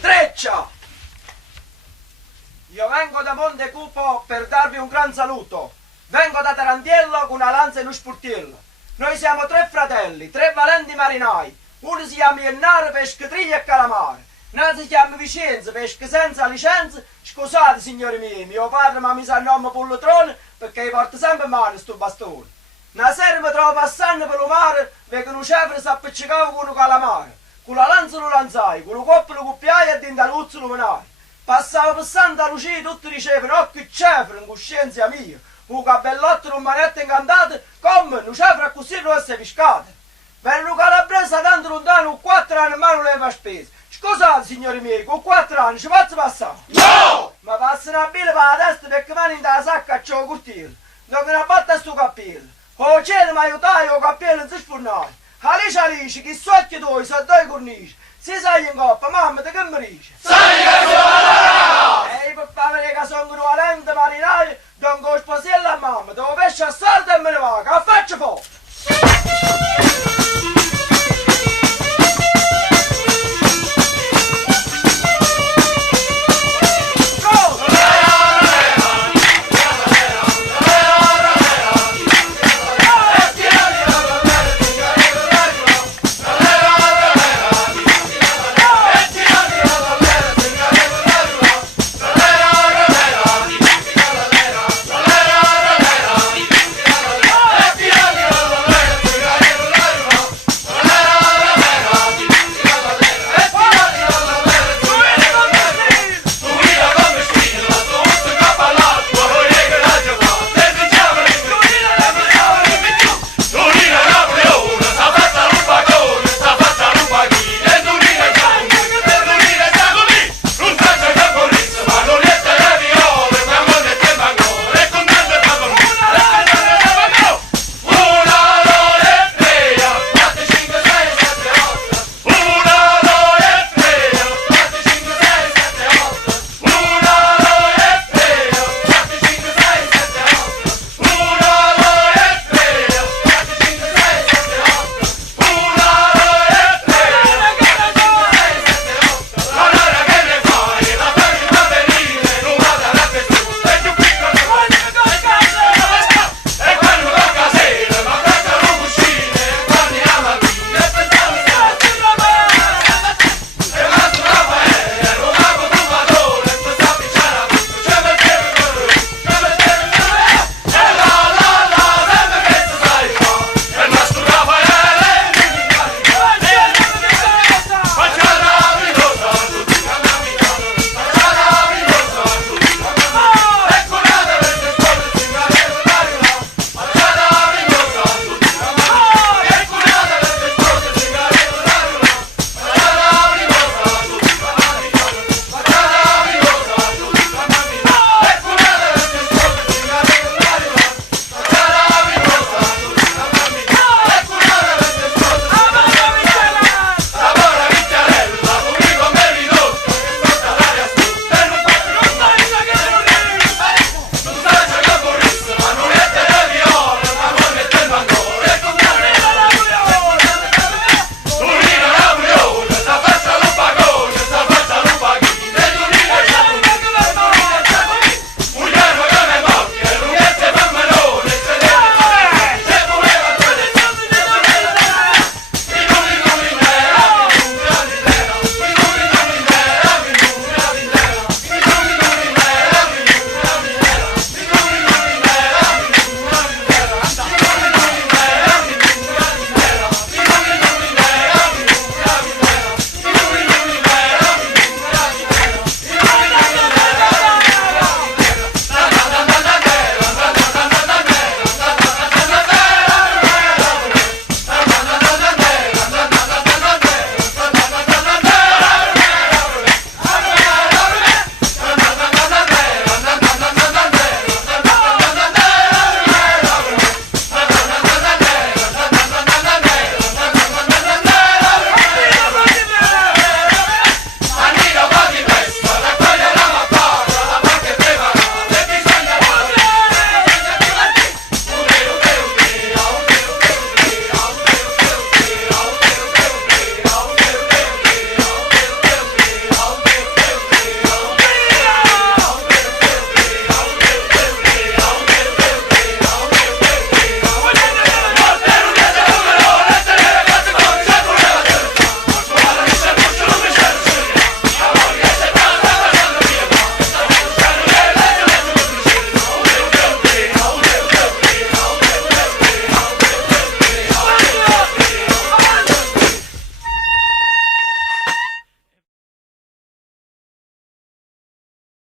Treccia! Io vengo da Montecupo per darvi un gran saluto. Vengo da Tarantiello con una lanza e uno sportiello. Noi siamo 3 fratelli, 3 valenti marinai. Uno si chiama Iennaro, pesca triglia e calamare. Un altro si chiama Vicenza, pesca senza licenza. Scusate signori miei, mio padre mi ha messo il nome Pollotrone perché mi porta sempre in mano sto bastone. Una sera mi trovo passando per il mare, vedo un cefalo si appiccicava con un calamare. Con la lanza lo lanzai, con lo coppo lo coppiai e dentro la luzza lo menai. Passavo per Santa Lucia, tutti dicevano, oh che cefalo, in coscienza mia. Un cappellotto, un manetto incantato, come un cefalo così non si pescate. Per un calabrese tanto lontano, con 4 anni in mano le fa spese. Scusate signori miei, con 4 anni ci posso passare? No! Ma passa una bile per la testa perché mani in la sacca a ciò cortile. Non che ne batta sto cappello. Oh cielo mi aiutai, oh cappello non si sfornai. Alice, che socchi tuoi, sono 2 cornici. Si sai in coppa, mamma, te che mi dici? Sai che sono la Ehi, papà, che sono un valente marinaio, don go sposiello a mamma, devo pesce a saldo e me ne va,